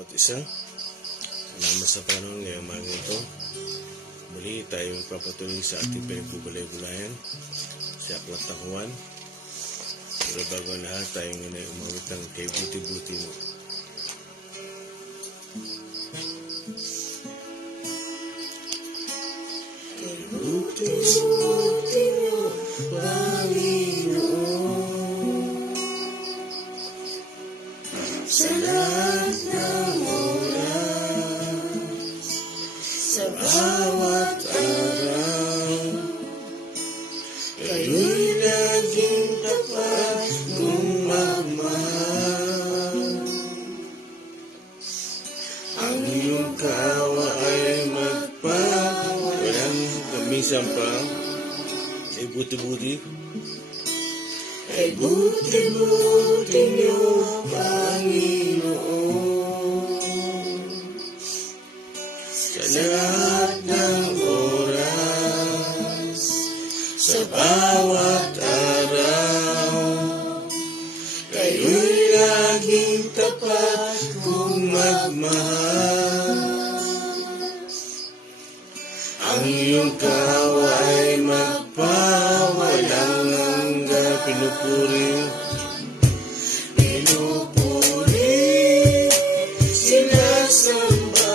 bawat isa. Salamat sa panahon ngayong mga ito. Muli tayo magpapatuloy sa ating pinagbubulay-bulayan sa Aklat ng Juan. Pero bago ang lahat, tayo ngunay umawit ng kay buti-buti mo. Kay buti-buti mo, Panginoon, sa lahat ng oras, sa bawat araw, kayo'y laging tapat kong magmahal. Ang iyong kawa ay magpawalang kamisan pa. Ay buti-buti. Ay buti-buti niyo, Panginoon, sa lahat ng oras, sa bawat araw, kayo'y laging tapat kong magmahal. Ang iyong kawa ay magpawalang hanggang pinupuri. Sinasamba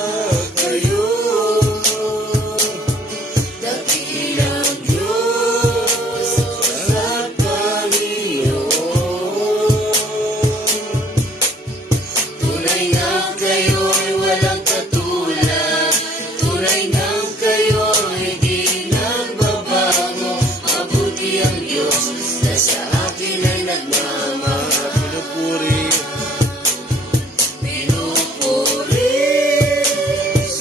kayo, dakilang Diyos at Panginoon. Tunay nga kayo ay walang katulad, tunay nga kayo ay di nagbabago. Mabuti ang Diyos na sa akin ay nagmamahal.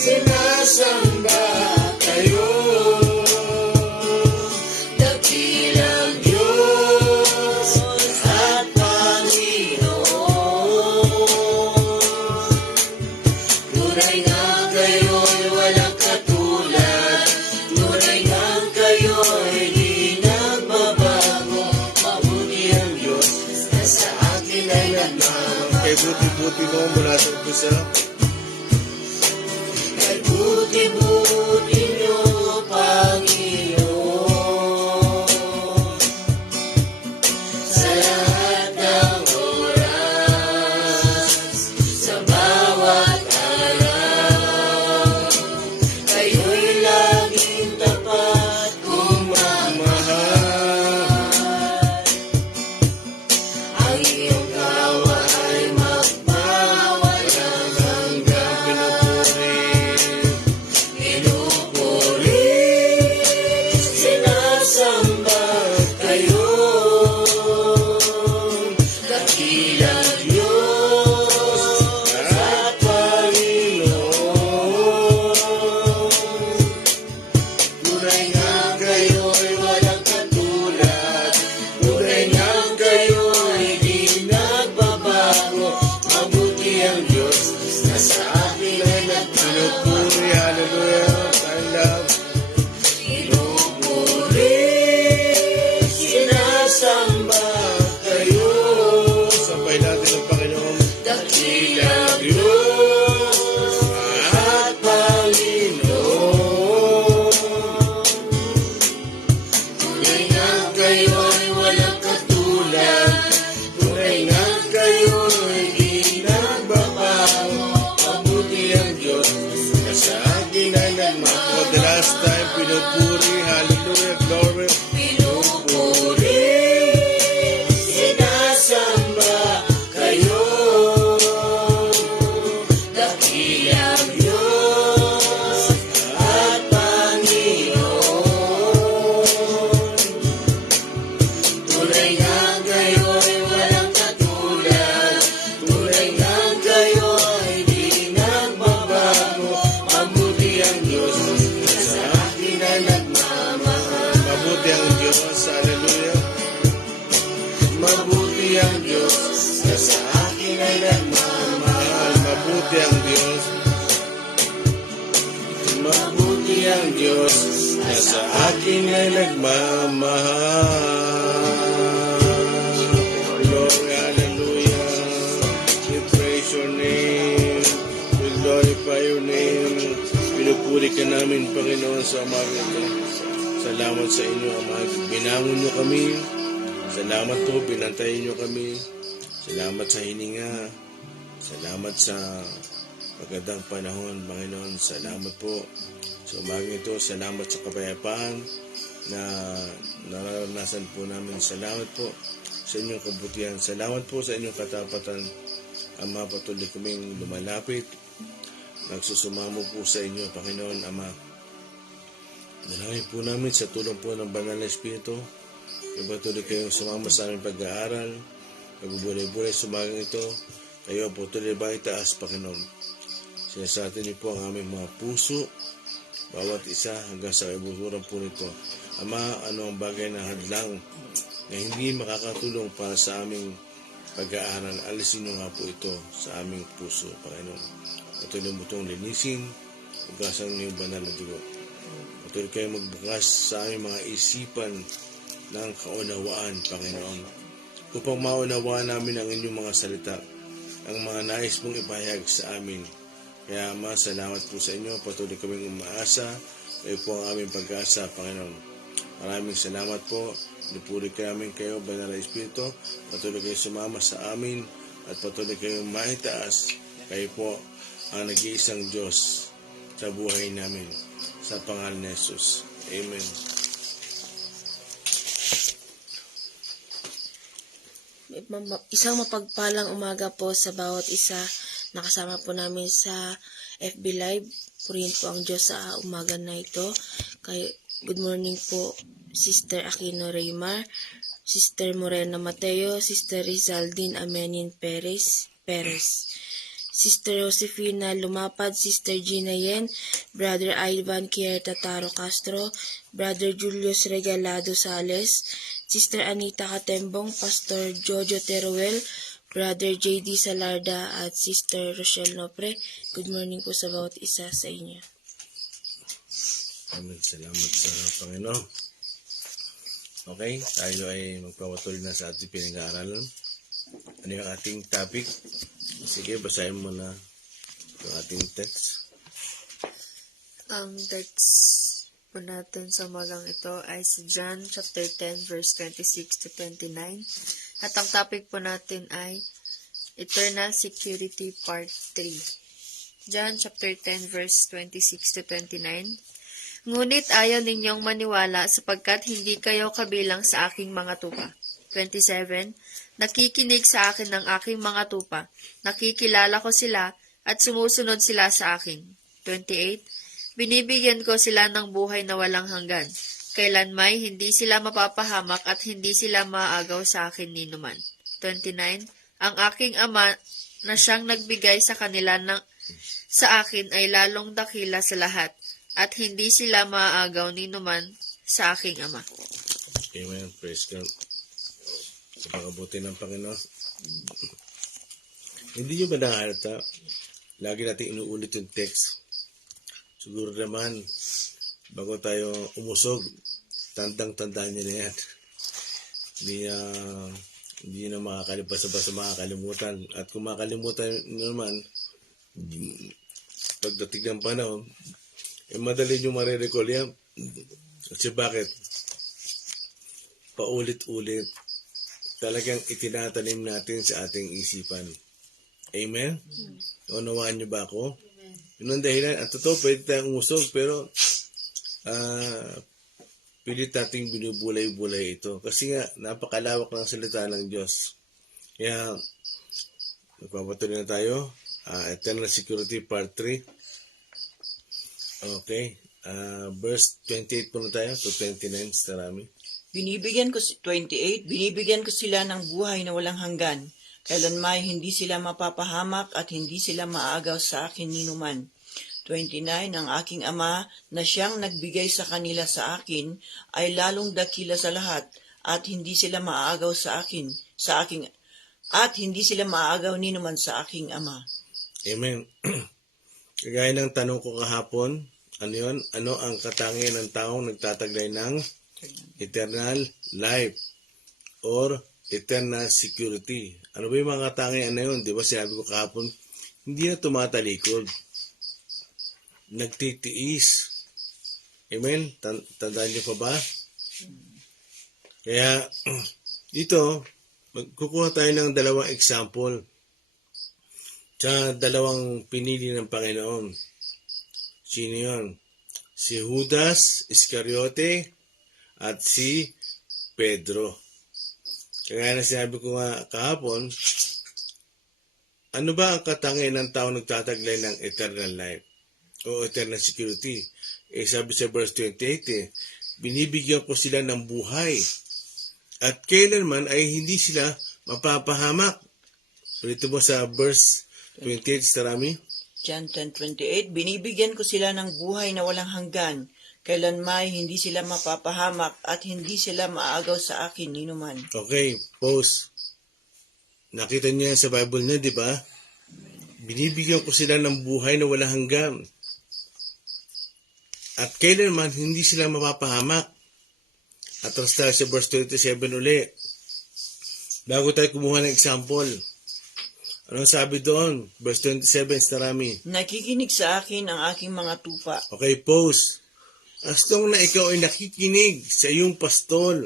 Sinasamba kayo, dakilang Diyos at Panginoon. Tunay nga kayo ay walang katulad, tunay nga kayo ay di nagbabago. Mabuti ang Diyos na sa akin ay nagmamahal. Kay buti-buti mo mula sa umpisa. Kay buti-buti niyo, Panginoon, sa lahat ng oras, sa bawat araw, kayo'y laging tapat kong magmahal. Ang iyong kawa ay magpawalang hanggang sinasamba kayo, dakilang Diyos at Panginoon. Tunay nga kayo ay walang katulad, tunay nga kayo ay di nagbabago. Mabuti ang Diyos na sa akin ay nagpapuri. Hallelujah. I love. Sinasamba kayo, sambay natin ang Panginoon, dakilang Diyos at Panginoon. Tunay nga kayo ay walang katulad, tunay nga kayo ay di nagbabago. Mabuti ang Diyos na sa akin ay nagmamahal. For the last time, pinupuri, hallelujah, glory. Sinasamba kayo, dakilang Diyos at Panginoon. Tunay nga kayo ay walang katulad, tunay nga kayo ay di nagbabago. Mabuti ang Diyos na sa akin ay nagmamahal. Mabuti ang Diyos, hallelujah. Mabuti ang Diyos na sa akin ay nagmamahal. Mabuti ang Diyos. Mabuti ang Diyos na sa akin ay nagmamahal. Glory, hallelujah. We praise your name. glorify your name. Pinupuri ka namin, Panginoon, sa umaga ito. Salamat sa inyo, Ama. Binangon nyo kami. Salamat po, binantayin nyo kami. Salamat sa hininga. Salamat sa magandang panahon, Panginoon. Salamat po sa umaga ito. Salamat sa kapayapaan na naranasan po namin. Salamat po sa inyong kabutihan. Salamat po sa inyong katapatan. Ama, patuloy kaming lumalapit. Nagsusumamo po sa inyo, Panginoon, Ama. Dalangin po namin sa tulong po ng Banal na Espiritu. Patuloy kayong sumama sa aming pag-aaral. Pagbubulay-bulay sa umagang ito. Kayo po tuloy ba itaas, Panginoon. Sinasatin niyo po ang aming mga puso. Bawat isa hanggang sa kabuturan po nito. Ama, ano ang bagay na hadlang na hindi makakatulong para sa aming pag-aaral. Alisin niyo nga po ito sa aming puso, Panginoon. Patuloy mo itong linisin. Ugasan niyo yung banal na dugo. Patuloy kayo magbukas sa aming mga isipan ng kaunawaan, Panginoon. Upang maunawaan namin ang inyong mga salita, ang mga nais mong ipahayag sa amin. Kaya, Ama, salamat po sa inyo. Patuloy kaming umaasa. Kayo po ang aming pag-asa, Panginoon. Maraming salamat po. Pinupuri namin kayo, Banal na Espiritu. Patuloy kayo sumama sa amin at patuloy kayong maitaas. Kayo po ang nag-iisang Diyos sa buhay namin. Sa pangalan ni Jesus. Amen. Isang mapagpalang umaga po sa bawat isa. Nakasama po namin sa FB Live. Purihin po ang Diyos sa umaga na ito. Good morning po, Sister Aquino Raymar, Sister Morena Mateo, Sister Rizaldine Amenin Perez, Sister Josefina Lumapad, Sister Gina Yen, Brother Ivan Kier Tataro Castro, Brother Julius Regalado Sales, Sister Anita Katembong, Pastor Jojo Teruel, Brother JD Salarda at Sister Rochelle Nopre. Good morning po sa bawat isa sa inyo. Amen. Salamat sa Panginoon. Okay, tayo ay magpapatuloy na sa ating pinag-aaralan. Ano yung ating topic? Sige, basahin mo na yung ating text. Ang text po natin sa umagang ito ay sa John chapter 10 verse 26 to 29. At ang topic po natin ay Eternal Security Part 3. John chapter 10 verse 26 to 29. Ngunit ayaw ninyong maniwala sapagkat hindi kayo kabilang sa aking mga tupa. 27. Nakikinig sa akin ng aking mga tupa. Nakikilala ko sila at sumusunod sila sa akin. 28. Binibigyan ko sila ng buhay na walang hanggan. Kailanmay hindi sila mapapahamak at hindi sila maaagaw sa akin ninuman. 29. Ang aking ama na siyang nagbigay sa kanila sa akin ay lalong dakila sa lahat at hindi sila maaagaw ninuman sa aking ama. Amen. Praise God. Sa pagkabuti ng Panginoon. Hindi nyo ba nahalata? Lagi natin inuulit yung text. Siguro naman, bago tayo umusog, tandang-tandaan nyo na yan. Hindi na makakalipas-basa makakalimutan. At kung makakalimutan nyo naman, pagdating ng panahon, madali nyo marirecall yan. Kasi bakit? Paulit-ulit, talagang itinatanim natin sa ating isipan. Amen? Unawaan nyo ba ako? Yun ang dahilan. At totoo, pwede tayong umusog, pero pilit nating binubulay-bulay ito. Kasi nga, napakalawak ng salita ng Diyos. Kaya, magpapatuloy na tayo. Eternal Security Part 3. Okay. Verse 28 po na tayo to 29 sa rami. 28, binibigyan ko sila ng buhay na walang hanggan. Kailanmay hindi sila mapapahamak at hindi sila maagaw sa akin ninuman. 29, ang aking ama na siyang nagbigay sa kanila sa akin ay lalong dakila sa lahat at hindi sila maaagaw at hindi sila maaagaw ninuman sa aking ama. Amen. Kagaya ng tanong ko kahapon, ano yun? Ano ang katangian ng taong nagtataglay ng eternal life or eternal security? Ano ba yung mga katangian na yun? Di ba sinabi ko kahapon, hindi na tumatalikod. nagtitiis. Amen? Tandaan niyo pa ba? Kaya, dito, kukuha tayo ng dalawang example sa dalawang pinili ng Panginoon. Sino yun? Si Judas Iscariote at si Pedro. Kaya na sinabi ko nga kahapon, ano ba ang katangian ng tao nagtataglay ng eternal life o eternal security? Sabi sa verse 28, binibigyan ko sila ng buhay at kailanman ay hindi sila mapapahamak. Ulitin mo sa verse 28, Starami. John 10:28, binibigyan ko sila ng buhay na walang hanggan. Kailanman hindi sila mapapahamak at hindi sila maagaw sa akin ninuman. Okay, pause. Nakita niyo yan sa Bible niya, di ba? Binibigyan ko sila ng buhay na walang hanggan. At kailanman hindi sila mapapahamak. At tapos tayo sa verse 27 uli. Bago tayo kumuha ng example. Anong sabi doon? Verse 27, Starami. Nakikinig sa akin ang aking mga tupa. Okay, pause. As long na ikaw ay nakikinig sa iyong pastol,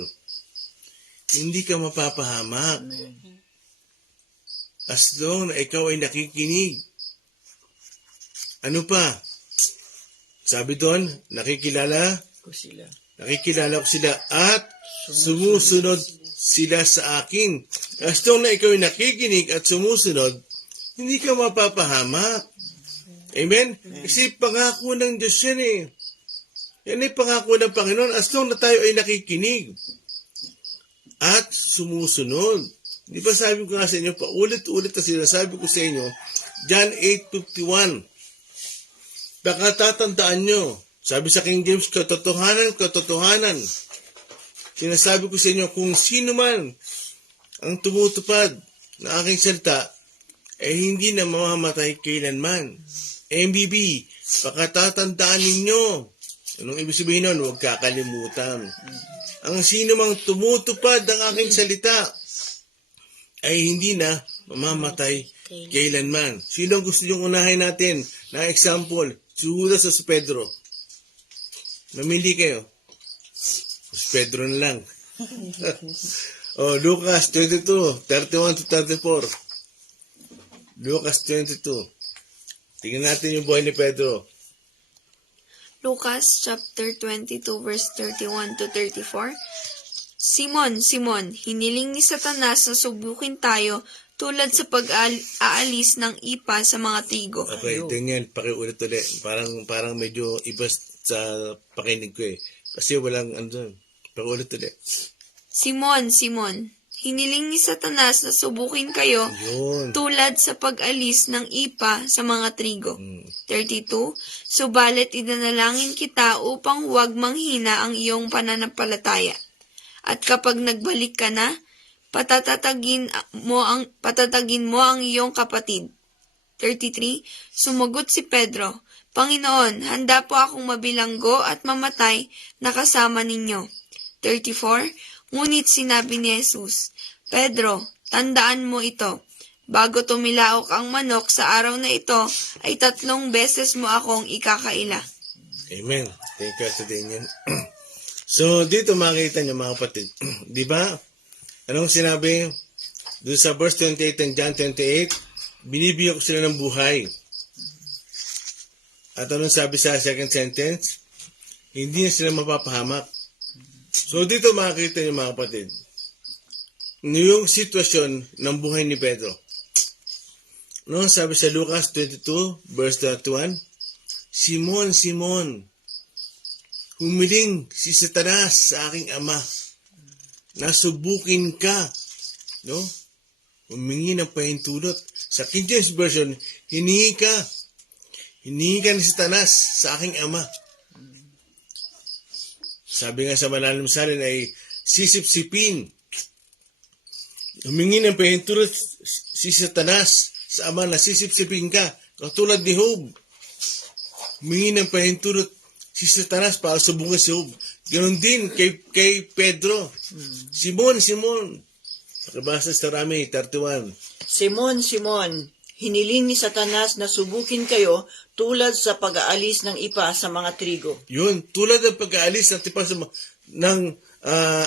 hindi ka mapapahamak. As long na ikaw ay nakikinig. Ano pa? Sabi doon, nakikilala Ko sila. ko sila at sumusunod sila sa akin. As long na ikaw ay nakikinig at sumusunod, hindi ka mapapahamak. Amen? Kasi pangako ng Diyos yan eh. Yan ay pangako ng Panginoon as long na tayo ay nakikinig at sumusunod. Di ba sabi ko nga sa inyo, paulit-ulit na sinasabi ko sa inyo, John 8:51. Pagkatatandaan nyo, sabi sa King James, katotohanan, katotohanan. Sinasabi ko sa inyo, kung sino man ang tumutupad ng aking salita, ay hindi na mamamatay kailanman. MBB, pagkatatandaan ninyo. Anong ibig sabihin nun? Huwag kakalimutan. Ang sino mang tumutupad ng aking salita, ay hindi na mamamatay kailanman. Sino gusto niyong unahin natin na example? Si Judas o si Pedro? Mamili kayo. Si Pedro na lang. Lucas 22, 31 to 34. Lucas 22. Tingnan natin yung buhay ni Pedro. Lucas chapter 22 verse 31 to 34. Simon, Simon, hiniling ni Satanas na subukin tayo tulad sa pag-aalis ng ipa sa mga trigo. Okay, tingnan, pakiulit ulit. Parang medyo iba sa pakinig ko eh. Kasi walang ano. Pakiulit ulit. Simon, Simon, hiniling ni Satanas na subukin kayo Yun. tulad sa pag-alis ng ipa sa mga trigo. 32. Subalit idinalangin kita upang huwag manghina ang iyong pananampalataya. At kapag nagbalik ka na, patatagin mo ang iyong kapatid. 33. Sumagot si Pedro, Panginoon, handa po akong mabilanggo at mamatay na kasama ninyo. 34. Ngunit sinabi ni Jesus, Pedro, tandaan mo ito. Bago tumilaok ang manok sa araw na ito, ay 3 beses mo akong ikakaila. Amen. Thank you sa din yan. So, dito makikita niyo mga kapatid. Di ba? Anong sinabi? Doon sa verse 28 ng John 28, binibigyan ko sila ng buhay. At anong sabi sa second sentence? Hindi na sila mapapahamak. So, dito makikita niyo mga kapatid. Yung sitwasyon ng buhay ni Pedro. Anong sabi sa Lucas 22, verse 31? Simon, Simon, humiling si Satanas sa aking ama. Nasubukin ka. No? Humingi ng pahintulot. Sa King James Version, hiningi ka. Hiningi ka ni Satanas sa aking ama. Sabi nga sa malalim salin ay sisip-sipin. Humingi ng pahintulot si Satanas sa ama na sisip-sipin ka. Katulad ni Job. Humingi ng pahintulot si Satanas para subukan si Job. Ganon din kay Pedro. Simon, Simon. Pakibasa sa Rami, 31. Simon, Simon, Hiniling ni Satanas na subukin kayo tulad sa pag-aalis ng ipa sa mga trigo. Yun, tulad ng pag-aalis ng ipa sa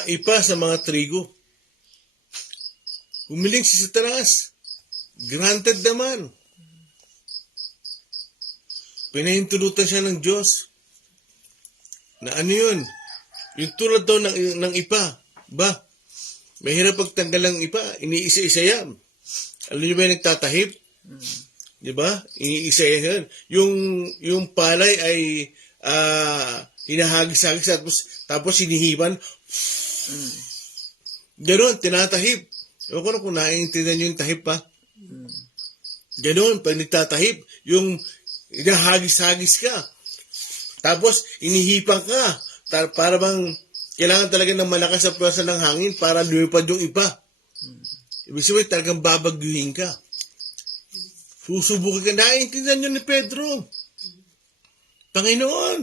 ipa sa mga trigo. Humiling si Satanas. Granted naman. Pinahintulutan siya ng Diyos. Na ano yun? Yung tulad daw ng ipa. Ba? Mahirap pagtanggal ng ipa. Iniisa-isa yan. Alam niyo ba yung nagtatahip? Di ba? Iniisa yan. Yung palay ay hinahagis-hagis tapos hinihipan. Ganon, tinatahip. Ewan ko na kung naiintindihan nyo yung tahip pa. Ganon, pag nagtatahip, yung hinahagis-hagis ka. Tapos, inihipan ka. Para bang kailangan talaga ng malakas na pwersa ng hangin para lumipad yung iba. Ibig sabihin, talagang babagyuhin ka. Susubukan ka. Naiintindihan nyo ni Pedro. Panginoon,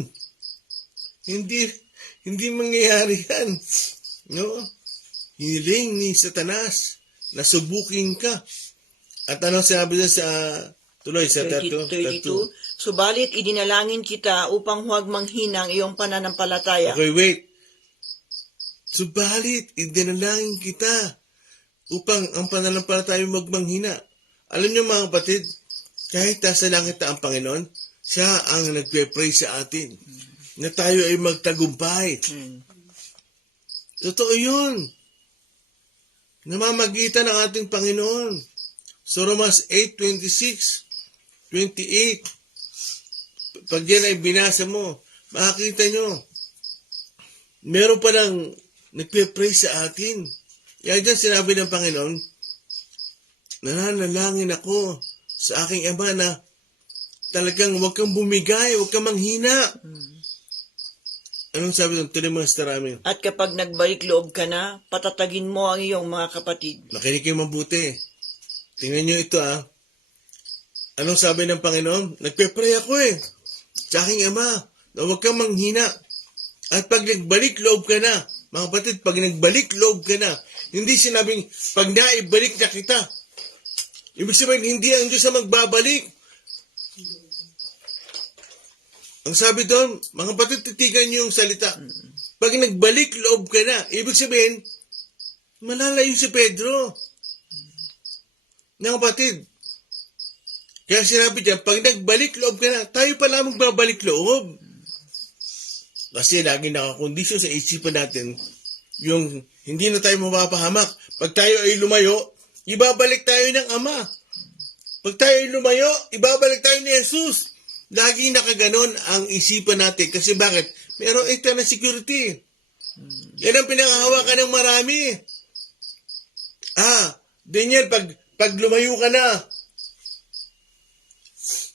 hindi mangyayari yan. No? Hiling ni Satanas na subukin ka. At ano sabi niya sa tuloy sa 32? Subalit idinalangin kita upang huwag manghina ang iyong pananampalataya. Okay, wait. Subalit idinalangin kita upang ang pananampalataya magmanghina. Alam niyo mga kapatid, kahit nasa langit na ang Panginoon, siya ang nagpe-pray sa atin na tayo ay magtagumpay. Totoo yun. Namamagitan ng ating Panginoon. So Romans 8:26, 28. Pag yan ay binasa mo, makikita nyo, meron palang nagpe-pray sa atin. Kaya dyan sinabi ng Panginoon, nananalangin ako sa aking Ama na talagang huwag kang bumigay, huwag kang manghina. Anong sabi ng Trimester namin? At kapag nagbalik loob ka na, patatagin mo ang iyong mga kapatid. Makinig kayo mabuti. Tingnan nyo ito Anong sabi ng Panginoon? Nagpe-pray ako sa aking Ama na huwag kang manghina. At pag nagbalik loob ka na, mga kapatid, pag nagbalik loob ka na, hindi sinabing pag naibalik na kita. Ibig sabihin, hindi ang Diyos na magbabalik. Ang sabi doon, mga kapatid, titigan niyo yung salita. Pag nagbalik loob ka na, ibig sabihin, malalayo si Pedro. Mga kapatid, kaya sinabi dyan, pag nagbalik loob ka na, tayo pala magbabalik loob. Kasi lagi nakakondisyon sa isipan natin, yung hindi na tayo mapapahamak. Pag tayo ay lumayo, ibabalik tayo ng Ama. Pag tayo ay lumayo, ibabalik tayo ni Jesus. Lagi nakaganon ang isipan natin. Kasi bakit? Merong eternal security. Yan ang pinangahawakan ng marami. Daniel, pag lumayo ka na,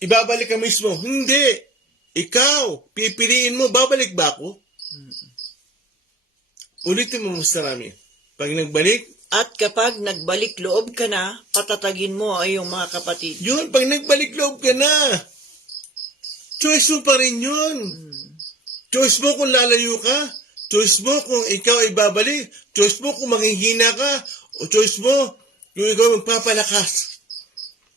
ibabalik ka mismo. Hindi. Ikaw, pipiliin mo, babalik ba ako? Ulitin mo, Mr. Rami. Pag nagbalik, At kapag nagbalik loob ka na, patatagin mo ang iyong mga kapatid. yun, pag nagbalik loob ka na, choice mo pa rin yun. Choice mo kung lalayo ka, choice mo kung ikaw ay babalik, choice mo kung manghihina ka, o choice mo kung ikaw magpapalakas.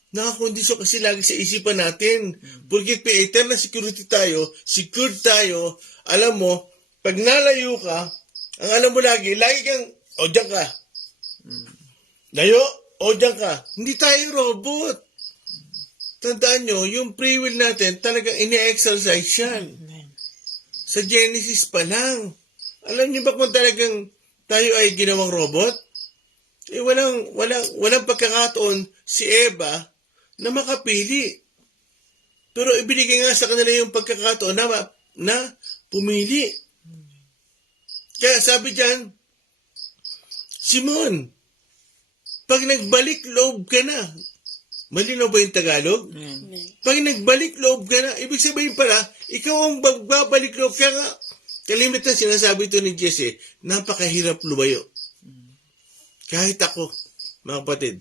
Nakakondisyon kasi lagi sa isipan natin. Porque may eternal security tayo, secured tayo, alam mo, pag nalayo ka, ang alam mo lagi kang, dyan ka. Layo, dyan ka. Hindi tayo robot. Tandaan nyo, yung free will natin, talagang ine-exercise yan. Sa Genesis pa lang. Alam nyo ba kung talagang tayo ay ginawang robot? Walang pagkakataon si Eva na makapili. Pero ibinigay nga sa kanila yung pagkakataon na pumili. Kaya sabi dyan, Simon, pag nagbalik loob ka na, malinaw ba yung Tagalog? Pag nagbalik loob ka na, ibig sabihin pala, ikaw ang magbabalik loob. Kaya nga, kalimitan sinasabi ito ni Jesse, napakahirap lumayo. Kahit ako, mga kapatid,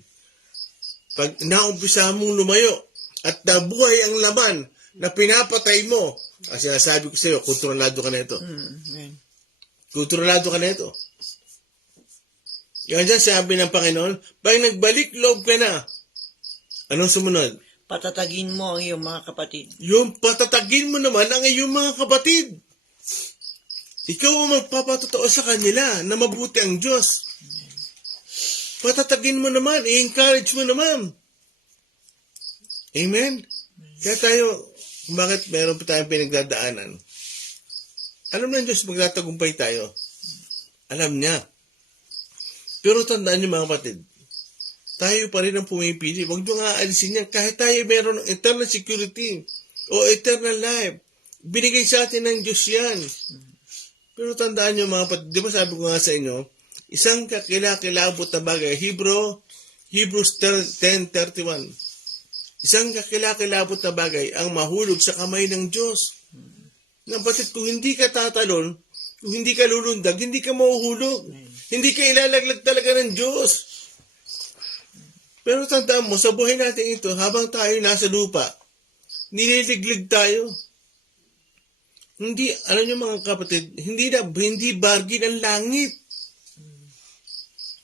pag naumpisa mong lumayo at nabuhay ang laman na pinapatay mo, ang sinasabi ko sa iyo, kontrolado ka na ito. Kontrolado ka na ito. Yan dyan sabi ng Panginoon, pag nagbalik loob ka na, Anong sumunod? Patatagin mo ang iyong mga kapatid. Yung patatagin mo naman ang iyong mga kapatid. Ikaw ang magpapatotoo sa kanila na mabuti ang Diyos. Patatagin mo naman, i-encourage mo naman. Amen? Kaya tayo, bakit meron pa tayong pinagdadaanan? Alam na Diyos, magtatagumpay tayo. Alam niya. Pero tandaan niyo mga kapatid, tayo pa rin ang pumipili. Huwag nyo nga aalisin yan. Kahit tayo meron ng eternal security o eternal life, binigay sa atin ng Diyos yan. Pero tandaan nyo mga kapatid, di ba sabi ko nga sa inyo, isang kakilakilabot na bagay, Hebrews 10:31, isang kakilakilabot na bagay ang mahulog sa kamay ng Diyos. Mga kapatid, kung hindi ka tatalon, kung hindi ka lulundag, hindi ka mahuhulog. Hindi ka ilalaglag talaga ng Diyos. Pero tandaan mo, sa buhay natin ito, habang tayo nasa lupa, nililiglig tayo. Hindi, alam niyo mga kapatid, hindi bargain ang langit.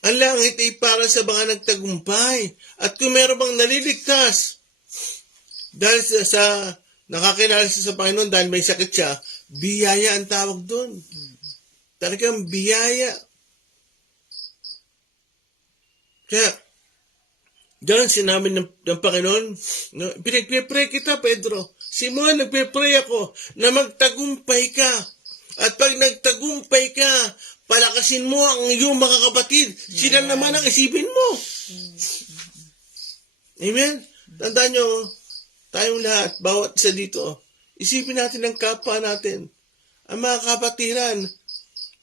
Ang langit ay para sa mga nagtagumpay. At kung meron bang naliligtas, dahil sa nakakilala siya sa Panginoon dahil may sakit siya, biyaya ang tawag doon. Talagang biyaya. Kaya, diyan sinabi ng Panginoon, pinagpipray kita, Pedro. Simon, nagpipray ako na magtagumpay ka. At pag nagtagumpay ka, palakasin mo ang iyong mga kapatid. Sila naman ang isipin mo. Amen? Tandaan nyo, tayong lahat, bawat isa dito, isipin natin ang kapwa natin. Ang mga kapatiran,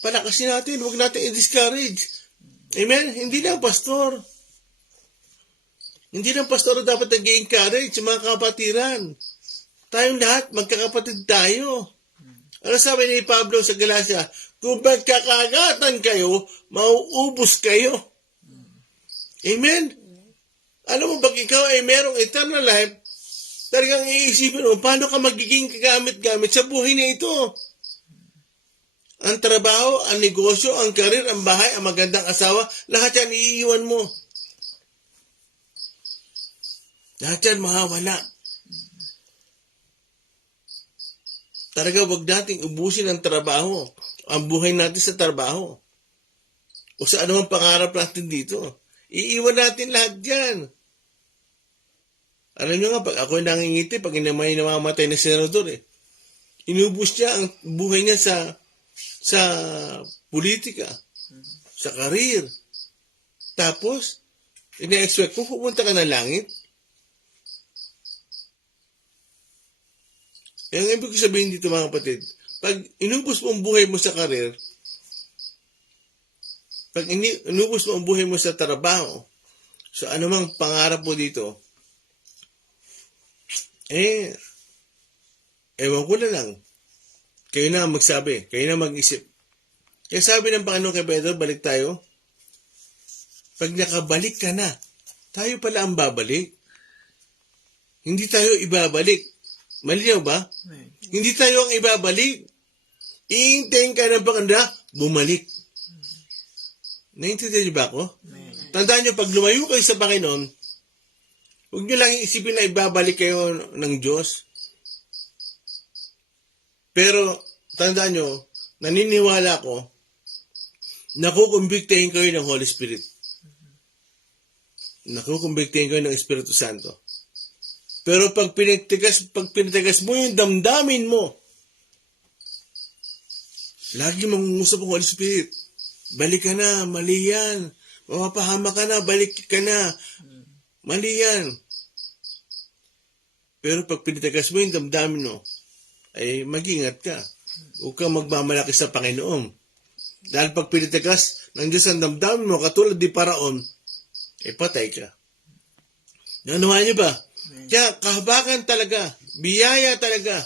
palakasin natin, huwag natin i-discourage. Amen? Hindi lang pastor. Hindi lang pastor dapat nag-i-encourage sa mga kapatiran. Tayong lahat, magkakapatid tayo. Ano sabi ni Pablo sa Galacia? Kung magkakagatan kayo, mauubos kayo. Amen? Alam mo, pag ikaw ay merong eternal life, talagang iisipin mo, paano ka magiging kagamit-gamit sa buhay na ito? Ang trabaho, ang negosyo, ang karir, ang bahay, ang magandang asawa, lahat yan iiwan mo. Lahat yan mawawala. Talaga wag nating ubusin ang trabaho, ang buhay natin sa trabaho. O sa anumang pangarap natin dito. Iiwan natin lahat yan. Alam nyo nga, pag ako'y nangingiti, pag may namamatay na senador, inubos niya ang buhay niya sa politika, sa karir. Tapos, ina-expect ko, pupunta ka ng langit. Ang ibig sabihin dito mga kapatid, pag inubos mo ang buhay mo sa karir, pag inubos mo ang buhay mo sa trabaho, sa anumang pangarap mo dito, ewan ko na lang. Kayo na magsabi, kayo na mag-isip. Kaya sabi ng Panginoon kay Pedro, balik tayo. Pag nakabalik ka na, tayo pala ang babalik. Hindi tayo ibabalik. Malinaw ba? Amen. Hindi tayo ang ibabalik. Iintayin ka ng Panginoon, bumalik. Naintindihan niyo ba ako? Amen. Tandaan niyo, pag lumayo kayo sa Panginoon, huwag niyo lang isipin na ibabalik kayo ng Diyos. Pero, tandaan niyo, naniniwala ko, nakukumbiktahin kayo ng Holy Spirit. Nakukumbiktahin kayo ng Espiritu Santo. Pero pag pinatigas mo yung damdamin mo, lagi mangungusap ang Holy Spirit. Balik ka na, mali yan. Mapapahama ka na, balik ka na. Mali yan. Pero pag pinatigas mo yung damdamin mo, ay mag-ingat ka. Huwag kang magmamalaki sa Panginoon. Dahil pag pinatigas ng Diyos ang damdamin mo, katulad di Paraon, patay ka. Nanuhan niyo ba? Kaya kahabagan talaga, biyaya talaga,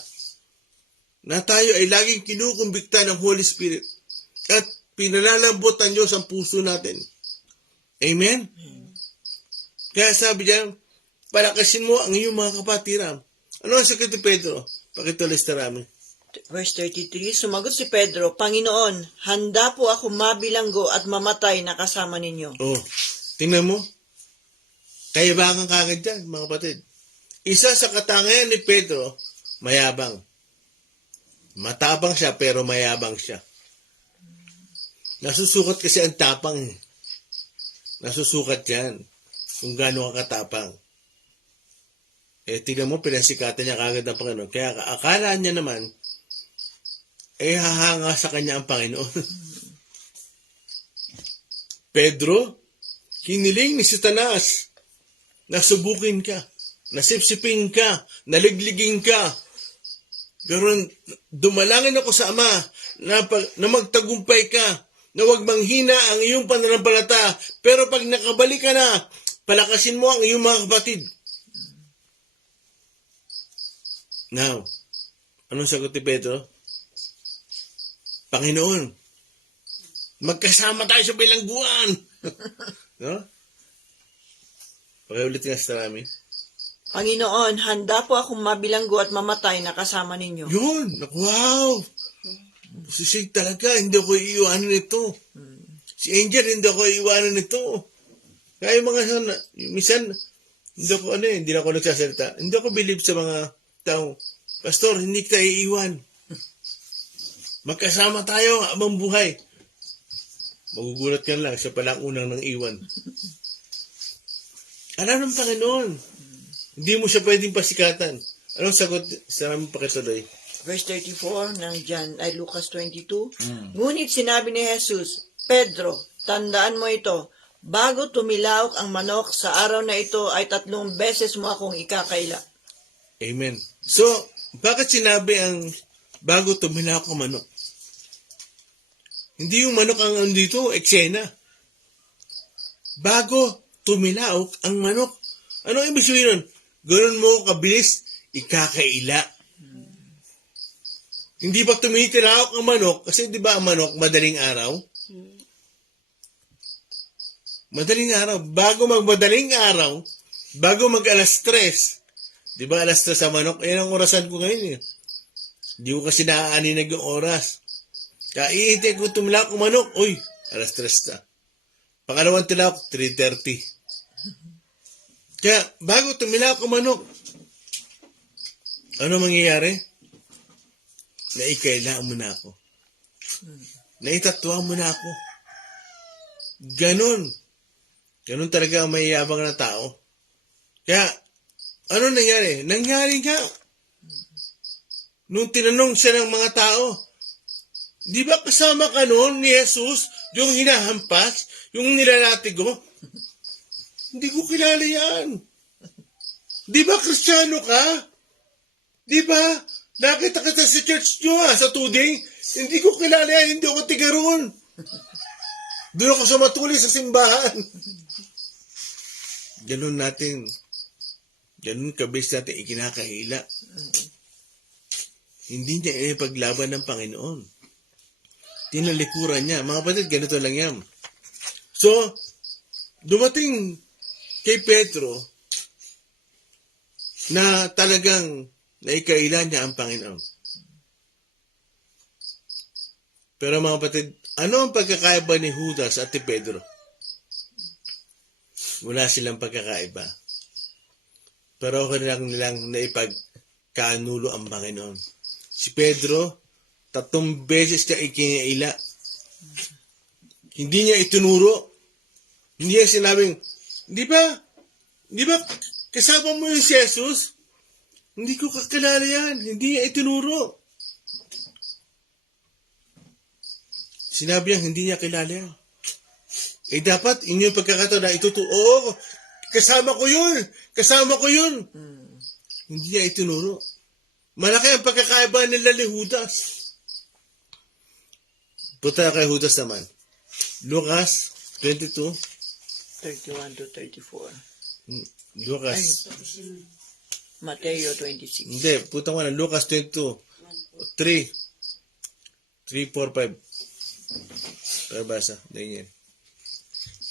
na tayo ay laging kinukumbikta ng Holy Spirit at pinalalambot ng Diyos ang puso natin. Amen? Kaya sabi diyan, palakasin mo ang iyong mga kapatiran. Ano ang sakit ni Pedro? Pakitulis na namin. Verse 33, sumagot si Pedro, Panginoon, handa po ako mabilanggo at mamatay na kasama ninyo. Oh, tingnan mo. Kayabangan kagad dyan, mga kapatid. Isa sa katangian ni Pedro, mayabang. Matapang siya pero mayabang siya. Nasusukat kasi ang tapang. Nasusukat yan kung gaano ka katapang. Tingnan mo, pinasikatan niya kagad ng Panginoon. Kaya akala niya naman, hahanga sa kanya ang Panginoon. Pedro, kiniling ni Satanas, nasubukin ka, nasipsipin ka, naligligin ka. Pero dumalangin ako sa Ama na magtagumpay ka, na huwag manghina ang iyong pananampalataya. Pero pag nakabalik ka na, palakasin mo ang iyong mga kapatid. Now, anong sagot ni Pedro? Panginoon, magkasama tayo sa bilangguan. No? Pakiulit nga sa namin. Panginoon, handa po akong mabilanggo at mamatay na kasama ninyo. Yun, wow. Sisig talaga, hindi ako iiwanan nito. Si Angel, hindi ako iiwanan nito. Kaya yung mga, minsan, hindi na ako nagsasalita. Hindi ako believe sa mga tao. Pastor, hindi kita iiwan. Magkasama tayo habang buhay. Magugulat ka lang, siya pala ang unang nang iwan. Alam ng Panginoon, hindi mo siya pwedeng pasikatan. Anong sagot sa aming pakituloy? Verse 34 ng Lucas 22. Ngunit sinabi ni Jesus, Pedro, tandaan mo ito, bago tumilawak ang manok sa araw na ito ay 3 beses mo akong ikakaila. Amen. So, bakit sinabi ang bago tumilawak ang manok? Hindi yung manok ang andito, eksena. Bago tumilawak ang manok. Ano ibig sabihin nun? Ganun mo kabilis, ikakaila. Hindi ba tumitilawak ang manok? Kasi di ba ang manok, madaling araw? Madaling araw. Bago magmadaling araw, bago mag alas 3, di ba alas 3 sa manok? Yan ang orasan ko ngayon eh. Hindi ko kasi naaaninag yung oras. Kaya iintay ko tumilawak ang manok. Uy, alas 3 na. Pangalawang tilawak, 3:30. Kaya bago tumilawak ang manok, ano mangyayari? Naikailaan mo na ako. Naitatwa mo na ako. Ganon. Ganon talaga ang mayayabang na tao. Kaya, ano nangyari? Nangyari nga. Nung tinanong siya ng mga tao, di ba kasama ka noon ni Jesus, yung hinahampas, yung nilalatigo? Hindi ko kilala yan. Di ba Kristiyano ka? Di ba? Nakita kita sa church nyo sa tuding. Hindi ko kilala yan. Hindi ako tiga roon. Doon ako sumatuli sa simbahan. Ganun natin. Ganun kabis natin ikinakahila. Hindi niya ipaglaban ng Panginoon. Tinalikuran niya. Mga kapatid, ganito lang yan. So, dumating kay Pedro na talagang naikaila niya ang Panginoon. Pero mga kapatid, ano ang pagkakaiba ni Judas at ni Pedro? Wala silang pagkakaiba. Pero okay lang nilang naipagkanulo ang Panginoon. Si Pedro, 3 beses niya ikinaila. Hindi niya itinuro. Hindi niya sinabing, di ba kasama mo yung si Jesus? Hindi ko kakilala yan. Hindi niya itinuro. Sinabi niya, hindi niya kilala yan. Dapat inyong pagkakataon na oo, kasama ko yun. Kasama ko yun. Hindi niya itinuro. Malaki ang pagkakaiba nila ni Judas. Punta kay Judas naman. Lucas 22. 31 to 34. Lucas. Mateo 26. Hindi, punta ko na. Lucas 22. 3, 4, 5. Basa. Ganyan.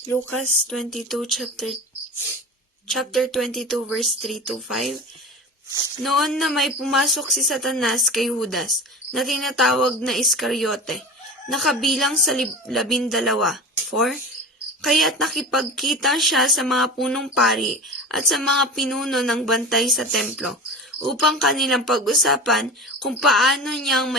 Lucas 22, chapter 22, verse 3 to 5. Noon na may pumasok si Satanas kay Judas, na tinatawag na Iscariote, nakabilang sa 12. Kaya't nakipagkita siya sa mga punong pari at sa mga pinuno ng bantay sa templo upang kanilang pag-usapan kung paano niyang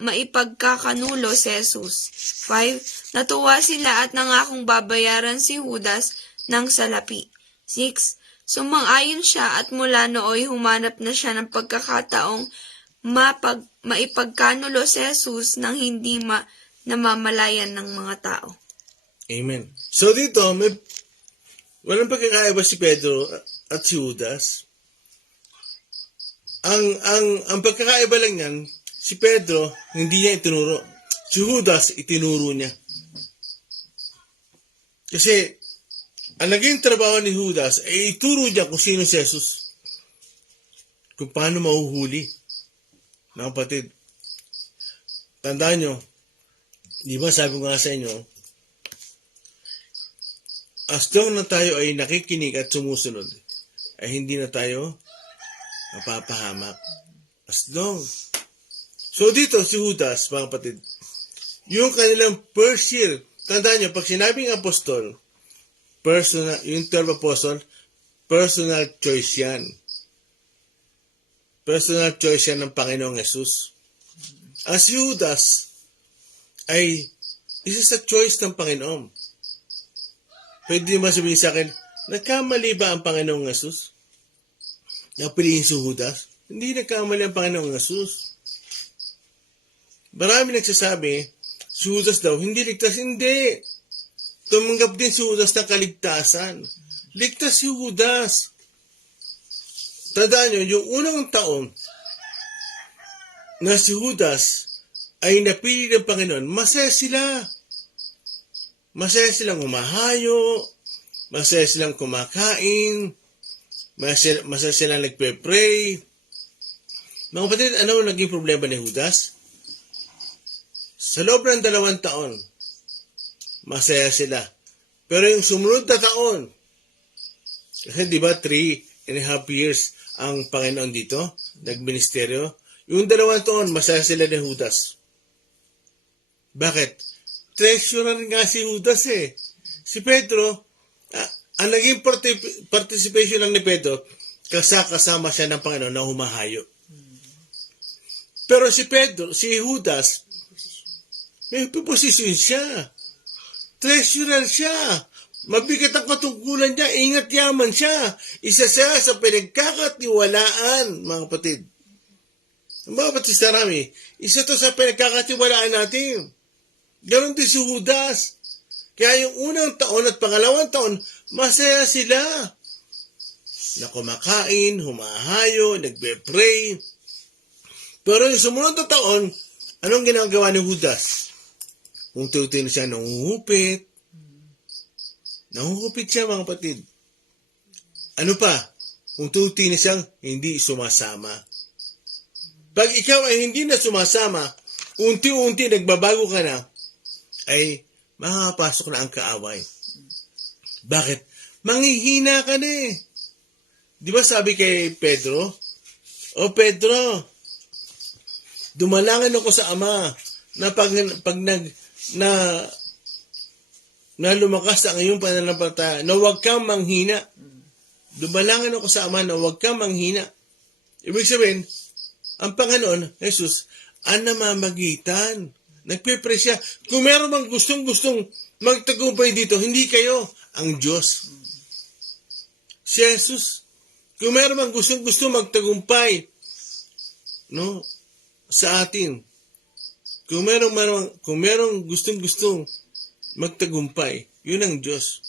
maipagkakanulo si Jesus. 5. Natuwa sila at nangakong babayaran si Judas ng salapi. 6. Sumang-ayon siya at mula nooy humanap na siya ng pagkakataong maipagkanulo si Jesus nang hindi namamalayan ng mga tao. Amen. So dito, walang pagkakaiba si Pedro at si Judas. Ang pagkakaiba lang yan, si Pedro, hindi niya itinuro. Si Judas, itinuro niya. Kasi, ang naging trabaho ni Judas ay ituro niya kung sino si Jesus. Kung paano mahuhuli. Mga kapatid, tandaan nyo, di ba sabi ko nga sa inyo, as long na tayo ay nakikinig at sumusunod, ay hindi na tayo mapapahamak. As long. So dito, si Judas, mga kapatid, yung kanilang first year, tandaan nyo, pag sinabing apostol, personal, yung 12 apostle, personal choice yan. Personal choice yan ng Panginoong Jesus. As Judas ay isa sa choice ng Panginoon. Pwede naman sabihin sa akin, nagkamali ba ang Panginoong Jesus? Napiliin si Judas? Hindi nagkamali ang Panginoong Jesus. Marami nagsasabi, si Judas daw, hindi ligtas. Hindi. Tumanggap din si Judas ng kaligtasan. Ligtas si Judas. Tandaan nyo, yung unang taon na si Judas ay napili ng Panginoon, masaya sila. Masaya silang humahayo, masaya silang kumakain, masaya silang nagpe-pray. Mga kapatid, ano ang naging problema ni Judas? Sa loob ng 2 taon, masaya sila. Pero yung sumunod na taon, kasi di ba 3.5 years ang Panginoon dito, nagministeryo, yung 2 taon, masaya sila ni Judas. Bakit? Treasurer nga si Judas eh. Si Pedro, ang naging participation lang ni Pedro, kasama siya ng Panginoon na humahayo. Pero si Judas, may posisyon siya. Treasurer siya. Mabigat ang katungkulan niya, ingat yaman siya. Isa siya sa pinagkakatiwalaan, mga kapatid. Mga kapatid sa rami, isa to sa pinagkakatiwalaan natin. Ganon din si Judas. Kaya yung unang taon at pangalawang taon, masaya sila. Na kumakain, humahayo, nagbe-pray. Pero yung sumunod na taon, anong ginagawa ni Judas? Kung tutin siya, nanguhupit. Nanguhupit siya, mga kapatid. Ano pa? Kung tutin siyang hindi sumasama. Pag ikaw ay hindi na sumasama, unti-unti nagbabago ka na, ay makakapasok na ang kaaway. Bakit? Manghihina ka na eh. Di ba sabi kay Pedro? O Pedro, dumalangin ako sa Ama na pag lumakas ang iyong pananampalataya, na huwag kang manghina. Dumalangin ako sa Ama na huwag kang manghina. Ibig sabihin, ang Panginoon, Jesus, ang namamagitan. Nagpipray siya. Kung meron mang gustong magtagumpay dito, hindi kayo, ang Diyos. Si Jesus, kung meron mang gustong magtagumpay, no, sa atin, kung merong gustong magtagumpay, yun ang Diyos.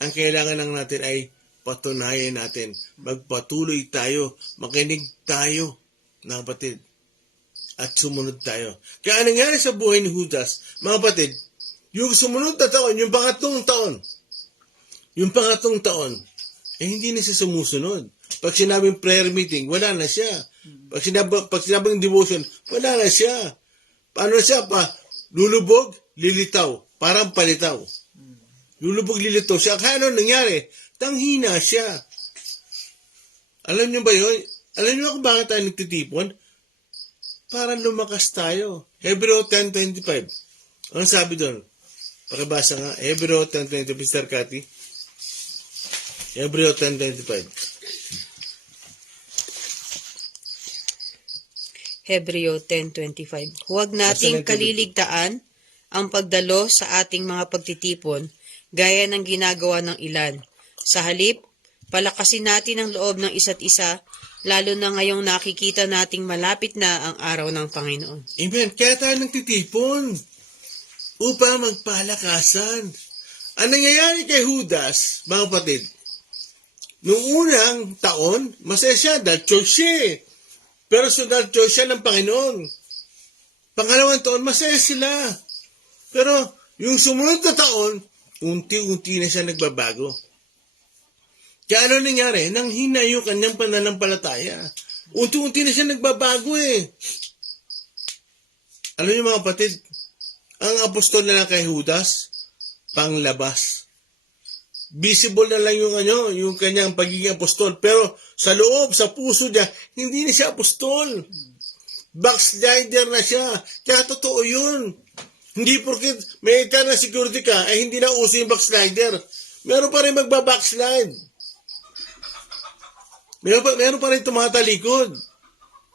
Ang kailangan lang natin ay patunayan natin. Magpatuloy tayo, makinig tayo, na kapatid. At sumunod tayo. Kaya nangyari sa buhay ni Judas, mga kapatid, yung sumunod na taon, yung pangatlong taon, eh hindi na siya sumusunod. Pag sinabing prayer meeting, wala na siya. Pag sinabing devotion, wala na siya. Paano siya pa? Lulubog, lilitaw. Parang palitaw. Lulubog, lilitaw siya. Kaya ano nangyari? Tanghina siya. Alam niyo ba yun? Alam niyo kung bakit tayo nagtitipon? Para lumakas tayo. Hebreo 10:25. Ano sabi doon? Pakibasa nga. Hebreo 10:20, Mr. Cathy. Hebreo 10:25. Hebreo 10:25. Huwag nating kaliligtaan ang pagdalo sa ating mga pagtitipon gaya ng ginagawa ng ilan. Sa halip, palakasin natin ang loob ng isa't isa, lalo na ngayong nakikita nating malapit na ang araw ng Panginoon. Amen. Kaya tayo nagtitipon upang magpalakasan. Ang nangyayari kay Judas, mga kapatid, noong unang taon, masaya siya dahil church siya eh. Pero sunod church siya ng Panginoon. Pangalawang taon, masaya sila. Pero yung sumunod na taon, unti-unti na siya nagbabago. Kaya ano nangyari? Nanghina yung kanyang pananampalataya. Unti-unti na siya nagbabago eh. Alam niyo mga kapatid, ang apostol na lang kay Judas, panglabas. Visible na lang yung kanyang pagiging apostol. Pero sa loob, sa puso niya, hindi na siya apostol. Backslider na siya. Kaya totoo yun. Hindi porket may ka na security ka, ay hindi na uso yung backslider. Meron pa rin magbabackslide. Meron pa rin tumatalikod.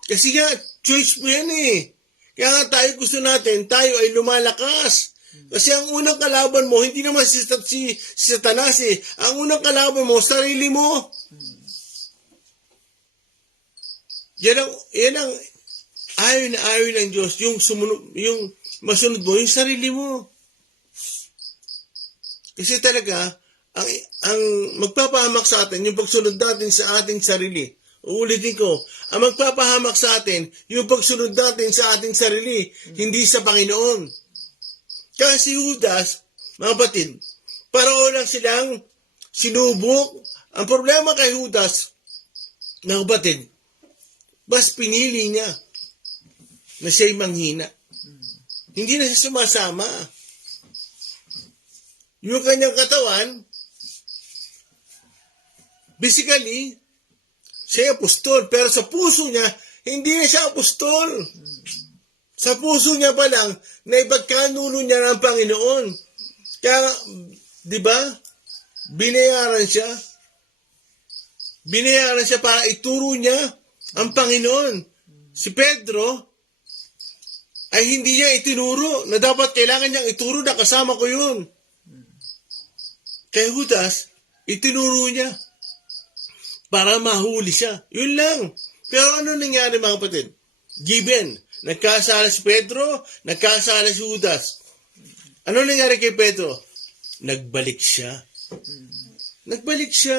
Kasi nga, choice mo yan eh. Kaya nga tayo gusto natin, tayo ay lumalakas. Kasi ang unang kalaban mo, hindi naman si Satanas eh. Ang unang kalaban mo, sarili mo. Yan ang ayaw na ayaw ng Diyos. Yung masunod mo, yung sarili mo. Kasi talaga, ang magpapahamak sa atin, yung pagsunod natin sa ating sarili. Uulitin ko, ang magpapahamak sa atin, yung pagsunod natin sa ating sarili, hindi sa Panginoon. Kaya si Judas, mga kapatid, paroon lang silang sinubok. Ang problema kay Judas, mga kapatid, bas pinili niya na siya'y manghina. Hindi na siya sumasama. Yung kanyang katawan, basically, siya apostol. Pero sa puso niya, hindi na siya apostol. Sa puso niya pa lang, na ipagkanulo niya ng Panginoon. Kaya, di ba, binayaran siya. Binayaran siya para ituro niya ang Panginoon. Si Pedro, ay hindi niya itinuro na dapat kailangan niyang ituro na kasama ko yun. Kay Judas, itinuro niya para mahuli siya. Yun lang. Pero ano nangyari mga kapatid? Given. Nagkasala si Pedro, nagkasala si Judas. Ano nangyari kay Pedro? Nagbalik siya. Nagbalik siya.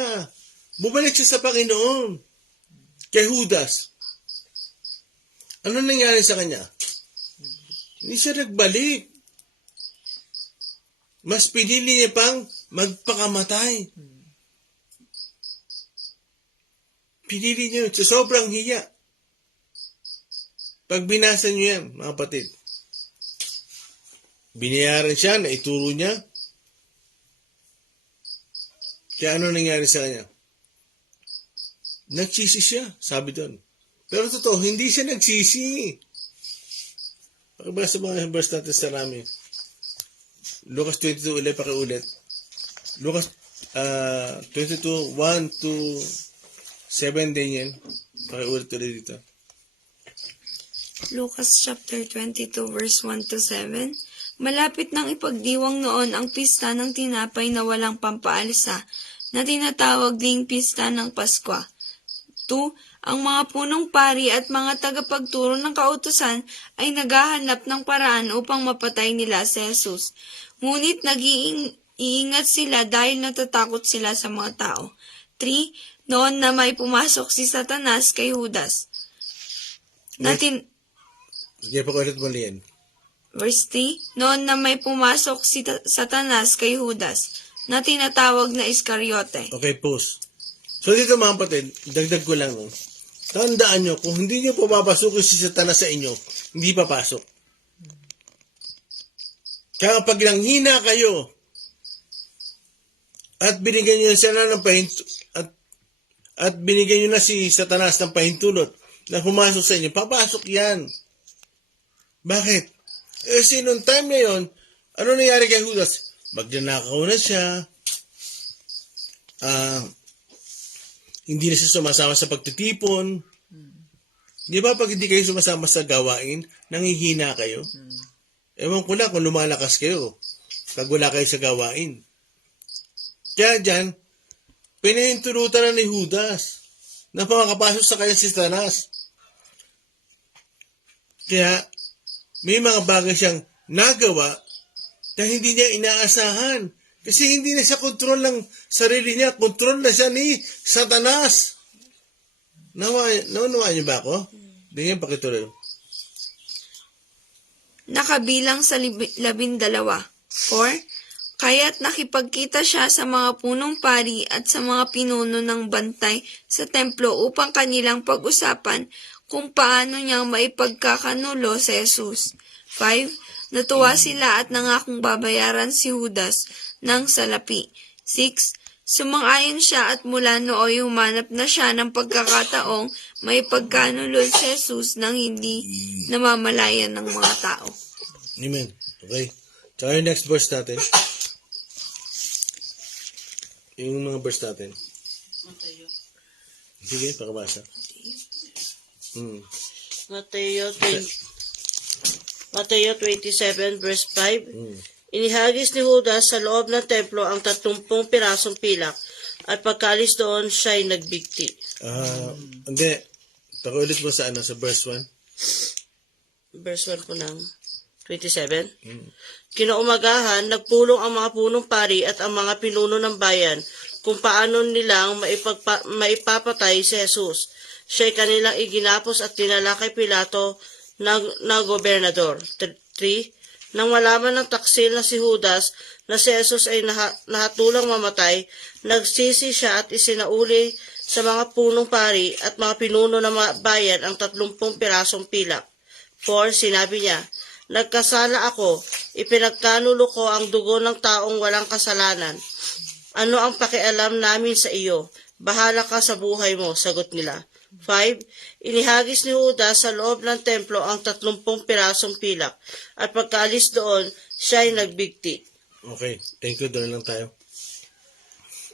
Bumalik siya sa Panginoon. Kay Judas. Ano nangyari sa kanya? Hindi siya nagbalik. Mas pinili niya pang magpakamatay. Pinili niya sa sobrang hiya. Pag binasa niyo yan, mga kapatid, binayaran siya na ituro niya. Kaya ano nangyari sa kanya? Nagsisi siya, sabi doon. Pero totoo, hindi siya nagsisi. Pakibasa mga verse natin sa rami. Lucas 22, ulit, pakiulit. Lucas 22, 1 to 7 din yan. Pakiulit ulit dito. Lucas chapter 22 verse 1 to 7. Malapit nang ipagdiwang noon ang pista ng tinapay na walang pampaalsa, na tinatawag ding pista ng Paskwa. 2. Ang mga punong pari at mga tagapagturo ng kautusan ay naghahanap ng paraan upang mapatay nila si Jesus. Ngunit nag-iingat sila dahil natatakot sila sa mga tao. 3. Noon na may pumasok si Satanas kay Judas. Sige, pakiulit mo yan. Verse 3, noon na may pumasok si Satanas kay Judas, na tinatawag na Iscariote. Okay, pause. So dito mga kapatid, dagdag ko lang. Tandaan nyo, kung hindi nyo papapasukin si Satanas sa inyo, hindi papasok. Kaya pag nanghina kayo, at binigyan nyo siya na ng at binigyan nyo na si Satanas ng pahintulot na pumasok sa inyo, papasok yan. Bakit? Kasi nung time na yun, Ano nangyari kay Judas? Magnanakaw na siya. Hindi na siya sumasama sa pagtitipon. Di ba pag hindi kayo sumasama sa gawain, nangihina kayo? Ewan ko lang kung lumalakas kayo pag wala kayo sa gawain. Kaya dyan, pinahintulutan na ni Judas na makapasok sa kanya si Satanas. Kaya, may mga bagay siyang nagawa na hindi niya inaasahan. Kasi hindi na siya kontrol ng sarili niya. Kontrol na siya ni Satanas. Naunawaan niyo ba ako? Hindi niya pakituloy. Nakabilang sa 12. 4. Kaya't nakipagkita siya sa mga punong pari at sa mga pinuno ng bantay sa templo upang kanilang pag-usapan kung paano niyang maipagkakanulo si Jesus. 5. Natuwa sila at nangakong babayaran si Judas ng salapi. 6. Sumang-ayon siya at mula nooy humanap na siya ng pagkakataong maipagkanulo si Jesus nang hindi namamalayan ng mga tao. Amen. Okay. So, yung next verse natin. Yung mga verse natin. Sige, pakabasa. Mateo 27 verse 5. Inihagis ni Judas sa loob ng templo ang 30 pirasong pilak at pagkaalis doon siya'y nagbigti. Hindi. Pakiulit mo sa sa verse 1. Verse 1 po ng 27. Kinaumagahan, nagpulong ang mga punong pari at ang mga pinuno ng bayan kung paano nilang maipapatay si Jesus. Siya'y kanilang iginapos at tinala kay Pilato na gobernador. 3. Nang malaman ng taksil na si Judas na si Jesus ay nahatulang mamatay, nagsisi siya at isinauli sa mga punong pari at mga pinuno ng mga bayan ang 30 pirasong pilak. 4. Sinabi niya, nagkasala ako, ipinagkanulo ko ang dugo ng taong walang kasalanan. Ano ang pakialam namin sa iyo? Bahala ka sa buhay mo, sagot nila. 5. Inihagis ni Judas sa loob ng templo ang 30 pirasong pilak at pagkaalis doon, siya'y nagbigti. Okay. Thank you. Doon lang tayo.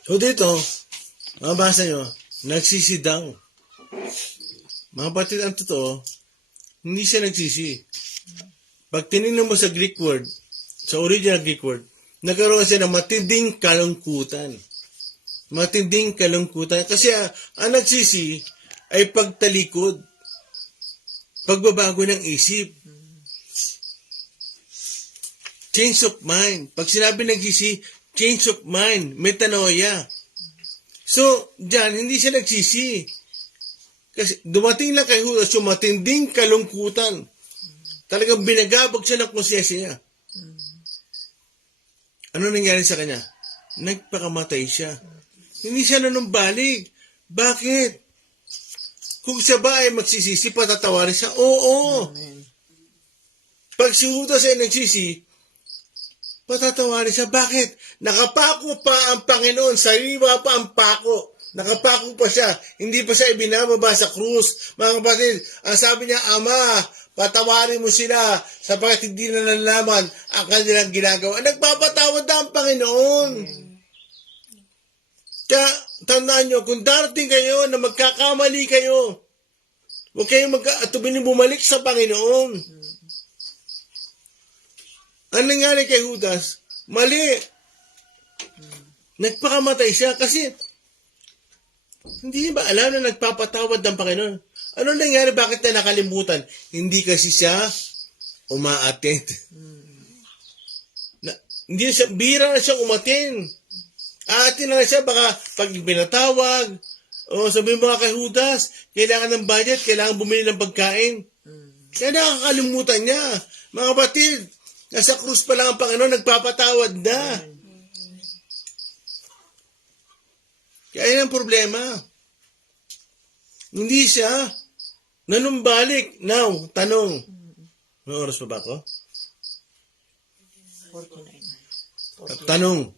So dito, mabasa nyo, nagsisidang. Mga kapatid, ang totoo, hindi siya nagsisi. Pag tinignan mo sa Greek word, sa original Greek word, nagkaroon siya ng matinding kalungkutan. Matinding kalungkutan. Kasi ang nagsisi ay pagtalikod. Pagbabago ng isip. Change of mind. Pag sinabi nagsisi, change of mind. Metanoia. So, dyan, hindi siya nagsisi. Kasi dumating lang kay Judas yung matinding kalungkutan. Talagang binagabag siya ng konsensya niya. Ano nangyari sa kanya? Nagpakamatay siya. Hindi siya nanumbalik. Bakit? Kung siya ba ay magsisisi, patatawarin siya? Oo. Pag si Judas ay nagsisi, patatawarin siya. Bakit? Nakapako pa ang Panginoon. Sariwa pa ang pako. Nakapako pa siya. Hindi pa siya ibinababa sa krus. Mga kapatid, ang sabi niya, Ama, patawarin mo sila sapagkat hindi na nalaman ang kanilang ginagawa. Nagpapatawad na ang Panginoon. Kaya, tandaan nyo, kung darating kayo na magkakamali kayo, huwag kayong tubiling bumalik sa Panginoon. Ang nangyari kay Judas, mali. Nagpakamatay siya kasi hindi ba alam na nagpapatawad ng Panginoon? Ano nangyari? Bakit na nakalimutan? Hindi kasi siya uma-attend. Hindi siya, bira na siyang umattend. Atin na siya, baka pag pinatawag, o sabihin mga kay Judas, kailangan ng budget, kailangan bumili ng pagkain. Kaya nakakalimutan niya. Mga kapatid, nasa krus pa lang ang Panginoon, nagpapatawad na. Kaya yan ang problema. Hindi siya nanumbalik. Now, tanong. May oras pa ba ako? 49. Tanong.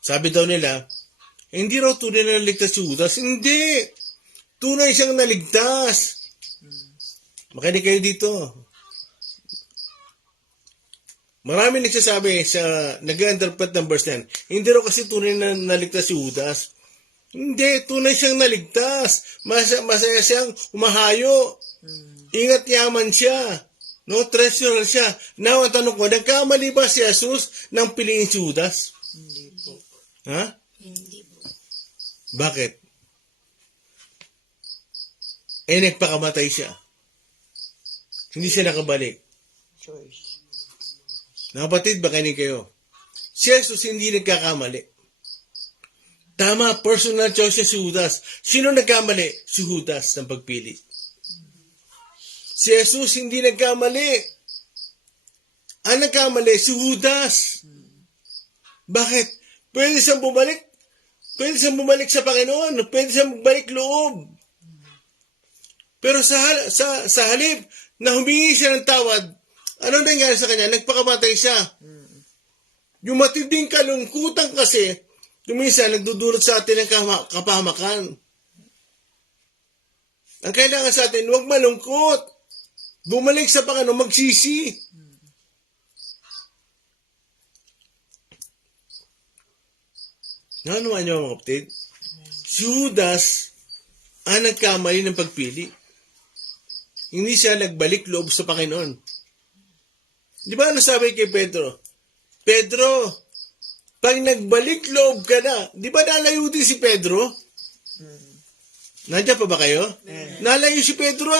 Sabi daw nila, hindi raw tunay na naligtas si Judas. Hindi! Tunay siyang naligtas. Makinig kayo dito. Marami nagsasabi sa nag-interpret ng verse 10, hindi raw kasi tunay na naligtas si Judas. Hindi, tunay siyang naligtas. Masaya siyang umahayo. Ingat yaman siya. No, treasurer siya. Now, ang tanong ko, nagkamali ba si Jesus nang piliin si Judas? Hindi po. Ha? Hindi po. Bakit? Nagpakamatay siya. Hindi siya nakabalik. Choice. Nakapatid, bakainin kayo. Si Jesus hindi nagkakamali. Tama, personal choice niya si Judas. Sino nagkamali? Si Judas ng pagpili. Si Jesus hindi nagkamali. Ang nagkamali, si Judas. Bakit? Pwede siyang bumalik. Pwede siyang bumalik sa Panginoon. Pwede siyang bumalik loob. Pero sa halip na humingi siya ng tawad, ano nangyari sa kanya? Nagpakamatay siya. Yung matinding kalungkutan kasi, yung minsan nagdudulot sa atin ng kapahamakan. Ang kailangan sa atin, huwag malungkot. Bumalik sa Panginoon, magsisi. Nanuhan niyo mga kapatid? Si Judas ang nagkamali ng pagpili. Hindi siya nagbalik loob sa Panginoon. Di ba ano sabi kay Pedro? Pedro, pag nagbalik loob ka na, di ba nalayo din si Pedro? Nandiyan pa ba kayo? Nalayo si Pedro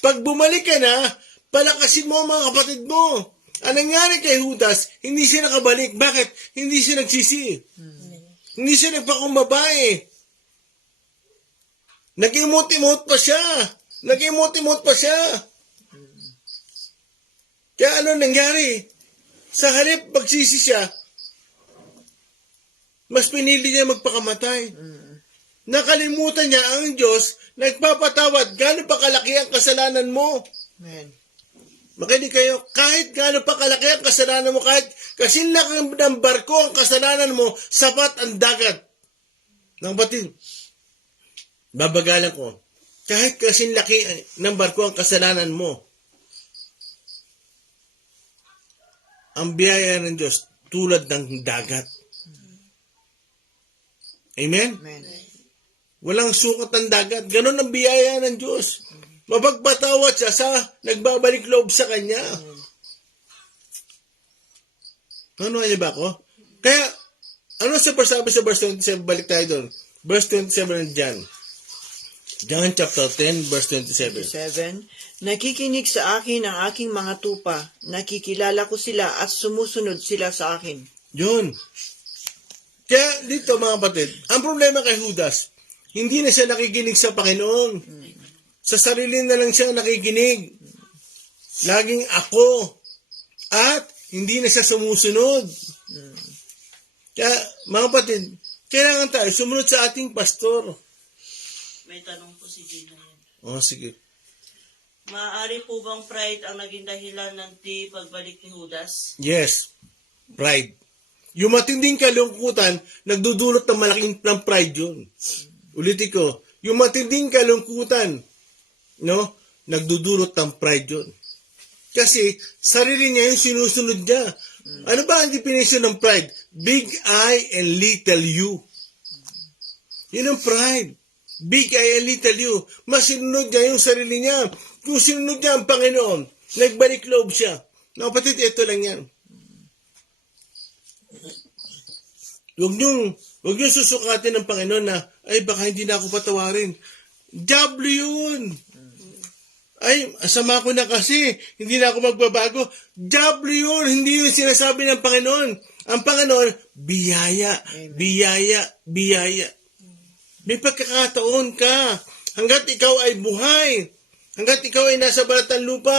Pag bumalik ka na, palakasin mo ang mga kapatid mo. Ang nangyari kay Judas, hindi siya nakabalik. Bakit? Hindi siya nagsisi. Hindi siya nagpakumbaba Nag-emote-emote pa siya. Kaya ano nangyari? Sa halip magsisi siya, mas pinili niya magpakamatay. Nakalimutan niya ang Diyos, nagpapatawad, gaano pa kalaki ang kasalanan mo. Amen. Makinig kayo, kahit gaano pa kalaki ang kasalanan mo, kahit kasinlaki ng barko ang kasalanan mo, sapat ang dagat. Nang batid, babagalan ko, kahit kasinlaki ng barko ang kasalanan mo, ang biyaya ng Diyos tulad ng dagat. Amen? Amen. Walang sukat ng dagat. Ganon ang biyaya ng Diyos. Mapagpatawad siya sa nagbabalik loob sa Kanya. Ano niya ba ako? Kaya, ano sa sabi sa verse 27? Balik tayo doon. Verse 27 ng John. John chapter 10, verse 27. 7. Nakikinig sa akin ang aking mga tupa. Nakikilala ko sila at sumusunod sila sa akin. Yun. Kaya dito mga kapatid, ang problema kay Judas, hindi na siya nakikinig sa Panginoon. Sa sarili na lang siya nakikinig. Laging ako. At hindi na siya sumusunod. Kaya mga kapatid, kailangan tayo sumunod sa ating pastor. May tanong po si Gina yan. Oh, sige. Maaari po bang pride ang naging dahilan ng di pagbalik ni Judas? Yes. Pride. Yung matinding kalungkutan, nagdudulot ng malaking ng pride yun. Ulitin ko, yung matinding kalungkutan, no, nagdudulot ng pride yun. Kasi, sarili niya yung sinusunod niya. Ano ba ang definition ng pride? Big I and little you. Yun ang pride. Big I and little you. Mas sinunod niya yung sarili niya. Kung sinunod niya ang Panginoon, nagbalik loob siya. Na kapatid, ito lang yan. Huwag niyong susukatin ng Panginoon na, ay baka hindi na ako patawarin. Diablo yun. Ay, asama ko na kasi, hindi na ako magbabago. Diablo yun, hindi yun sinasabi ng Panginoon. Ang Panginoon, biyaya, biyaya, biyaya. May pagkakataon ka. Hanggat ikaw ay buhay. Hanggat ikaw ay nasa balatang lupa.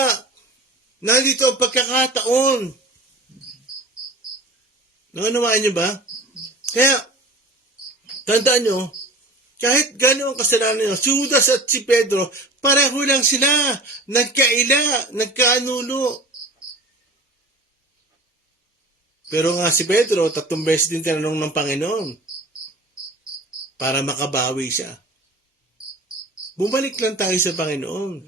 Nandito ang pagkakataon. Naunawaan niyo ba? Kaya, tandaan nyo, kahit gano'n ang kasalanan nyo, si Judas at si Pedro, pareho lang sila. Nagkaila, nagkaanulo. Pero nga si Pedro, 3 beses din tinanong ng Panginoon para makabawi siya. Bumalik lang tayo sa Panginoon.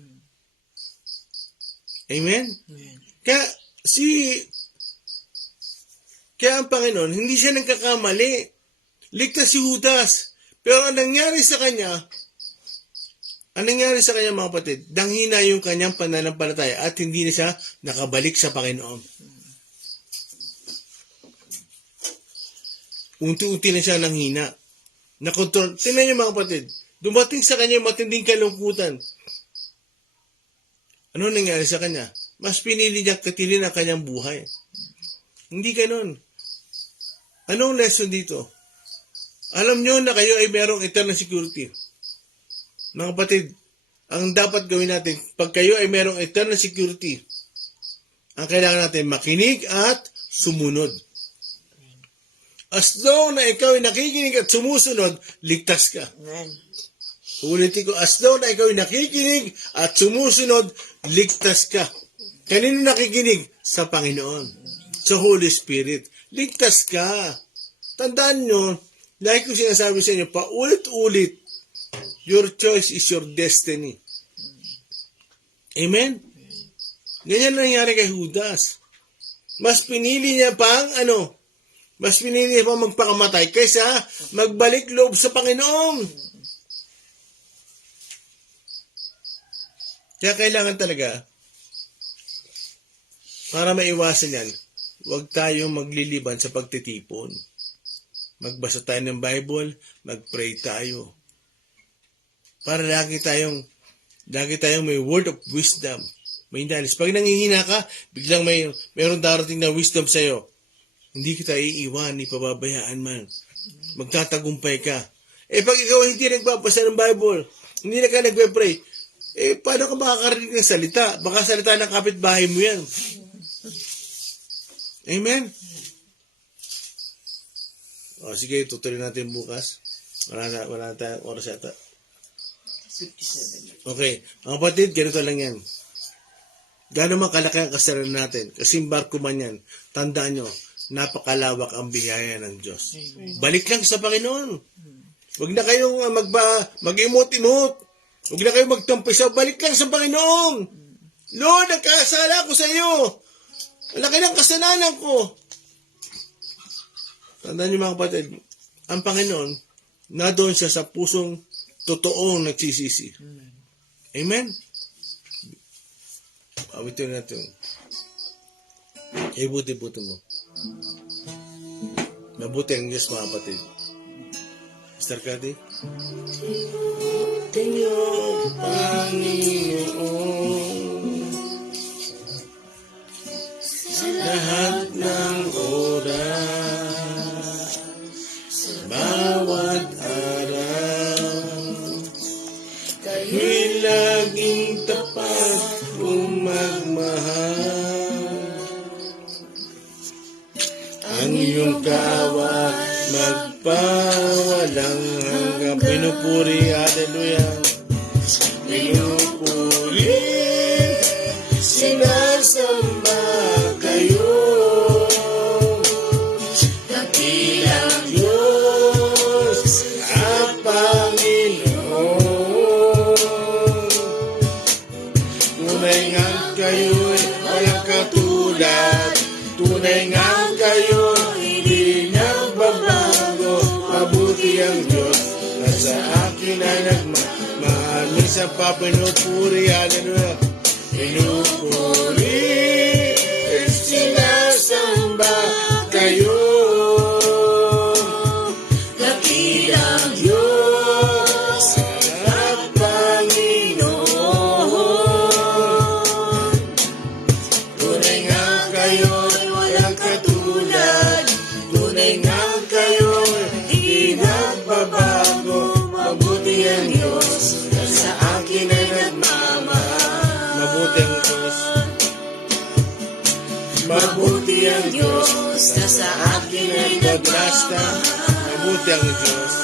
Amen? Amen. Kaya, Kaya ang Panginoon, hindi siya nagkakamali. Ligtas si Judas. Pero ang nangyari sa kanya, mga kapatid, danghina yung kanyang pananampalataya at hindi na siya nakabalik sa Panginoon. Unti-unti na siya nanghina. Nakontrol. Tingnan niyo mga kapatid, dumating sa kanya yung matinding kalungkutan. Ano nangyari sa kanya? Mas pinili niya katilin ang kanyang buhay. Hindi ganon. Anong lesson dito? Alam nyo na kayo ay merong eternal security. Mga kapatid, ang dapat gawin natin, pag kayo ay merong eternal security, ang kailangan natin makinig at sumunod. As though na ikaw ay nakikinig at sumusunod, ligtas ka. Amen. Ulitin ko, as though na ikaw ay nakikinig at sumusunod, ligtas ka. Kanino nakikinig? Sa Panginoon. Sa Holy Spirit. Ligtas ka. Tandaan nyo, like ko sinasabi sa inyo, paulit-ulit, your choice is your destiny. Amen? Ganyan nangyari kay Judas. Mas pinili niya pang magpakamatay kaysa magbalik loob sa Panginoon. Kaya kailangan talaga, para maiwasan yan, huwag tayong magliliban sa pagtitipon. Magbasa tayo ng Bible, mag-pray tayo. Para lagi tayong may word of wisdom. May knowledge. Pag nangihina ka, biglang mayroon darating na wisdom sa'yo. Hindi kita iiwan, ipababayaan man. Magtatagumpay ka. Pag ikaw hindi nagbabasa ng Bible, hindi na ka nagpe-pray, paano ka makakarinig ng salita? Baka salita ng kapitbahay mo yan. Amen? O, sige, tutuloy natin bukas. Wala na tayong oras yata. 57. Okay, mga kapatid, ganito lang yan. Gano'n man kalaki ang kasalanan natin, kasing barko man yan, tandaan nyo, napakalawak ang biyaya ng Diyos. Balik lang sa Panginoon. Huwag na kayong mag-imot-imot. Huwag na kayong magtampisaw. Balik lang sa Panginoon. Lord, nagkasala ko sa iyo. Ang laki ng kasalanan ko. Tandaan niyo mga kapatid, ang Panginoon, na doon siya sa pusong totoong nagsisisi. Amen? Awitin natin. Ibuti-buti mo. Mabuti ang Diyos mga kapatid. Mr. Kati? Ibuti niyo, Panginoon, sa lahat ng oras, sa bawat araw, kayo'y laging tapat kung magmahal. Ang iyong kaawat magpawalang hanggang pinupuri, hallelujah. Pinupuri, sinasamba kayo. Dakilang Diyos ang Panginoon. Tunay nga kayo'y walang katulad. Tunay nga kayo'y hindi nagbabago. Mabuti ang Diyos na sa akin ay nagmamahal. Minsan pa pinupuri, hallelujah. Pinupuri, sinasamba kayo. Dakilang Diyos at Panginoon. Tunay nga kayo'y walang katulad. Tunay nga kayo'y di nagbabago. Mabuti ang Diyos na sa akin ay nagmamahal. Mabuti ang Diyos. Mabuti ang Diyos na sa akin ay nagmamahal. Mabuti ang Diyos.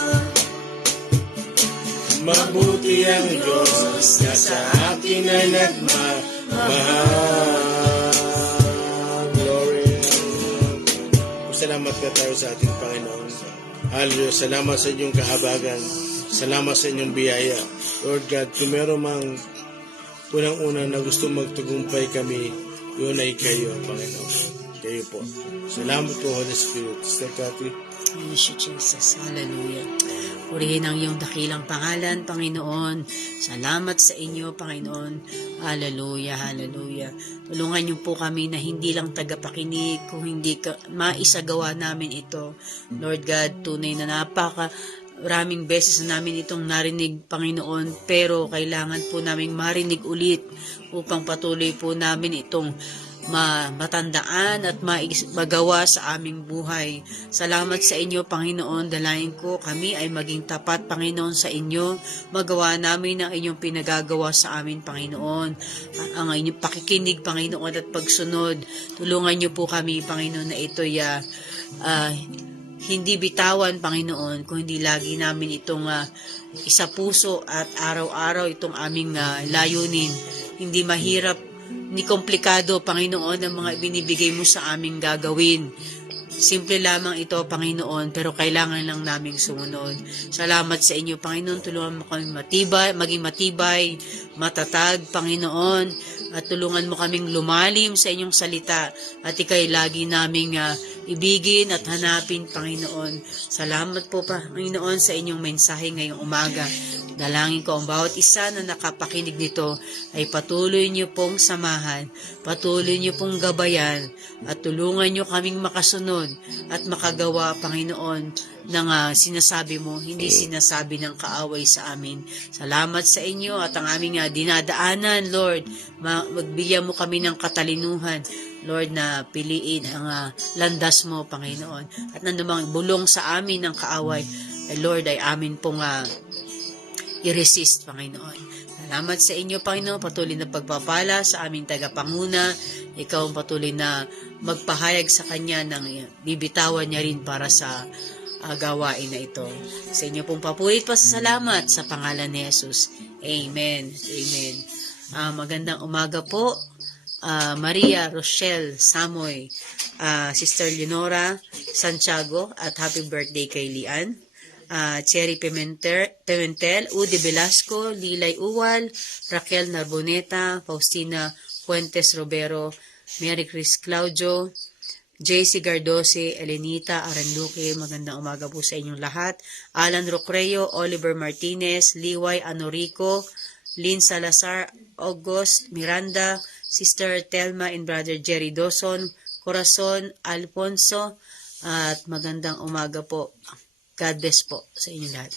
Mabuti ang Diyos na sa akin ay nagmamahal. Glory. Salamat ka tayo sa ating Panginoon. Hallelujah. Salamat sa inyong kahabagan. Salamat sa inyong biyaya. Lord God, kung meron mang unang-una na gusto magtagumpay kami Yun ay kayo, Panginoon. Kayo po. Salamat po, Holy Spirit. Sister Cathy. Praise you, Jesus. Hallelujah. Purihin ang iyong dakilang pangalan, Panginoon. Salamat sa inyo, Panginoon. Hallelujah, hallelujah. Tulungan niyo po kami na hindi lang tagapakinig, kung hindi maisagawa namin ito. Lord God, tunay na maraming beses na namin itong narinig, Panginoon, pero kailangan po namin marinig ulit upang patuloy po namin itong matandaan at magawa sa aming buhay. Salamat sa inyo, Panginoon. Dalayan ko kami ay maging tapat, Panginoon, sa inyo. Magawa namin ang inyong pinagagawa sa amin, Panginoon. Ang inyong pakikinig, Panginoon, at pagsunod. Tulungan niyo po kami, Panginoon, na ito'y hindi bitawan, Panginoon, kung hindi lagi namin itong isa puso at araw-araw itong aming layunin. Hindi mahirap ni komplikado, Panginoon, ang mga binibigay mo sa aming gagawin. Simple lamang ito, Panginoon, pero kailangan lang naming sumunod. Salamat sa inyo, Panginoon. Tulungan mo kami maging matibay, matatag, Panginoon, at tulungan mo kaming lumalim sa inyong salita at ikay lagi naming ibigin at hanapin, Panginoon. Salamat po, Panginoon, sa inyong mensahe ngayong umaga. Dalangin ko ang bawat isa na nakapakinig nito ay patuloy niyo pong samahan, patuloy niyo pong gabayan, at tulungan niyo kaming makasunod at makagawa, Panginoon, ng sinasabi mo, hindi sinasabi ng kaaway sa amin. Salamat sa inyo at ang aming dinadaanan, Lord. Magbigyan mo kami ng katalinuhan, Lord, na piliin ang landas mo, Panginoon. At nanumang bulong sa amin ng kaaway, Lord, ay amin pong i-resist, Panginoon. Salamat sa inyo, Panginoon. Patuloy na pagpapala sa aming tagapanguna. Ikaw ang patuloy na magpahayag sa kanya ng bibitawan niya rin para sa gawain na ito. Sa inyo pong papulit pa sa salamat sa pangalan ni Jesus. Amen. Amen. Magandang umaga po. Maria Rochelle Samoy, Sister Leonora Santiago, at happy birthday kay Lian. Cherry Pimentel, Udi Velasco, Lilay Uwal, Raquel Narboneta, Faustina Fuentes Robero, Mary Chris Claudio, JC Gardose, Elenita Aranduque, magandang umaga po sa inyong lahat. Alan Rocreo, Oliver Martinez, Liway Anorico, Lynn Salazar, August Miranda, Sister Telma and Brother Jerry Dawson, Corazon Alfonso, at magandang umaga po. God bless po sa inyong lahat.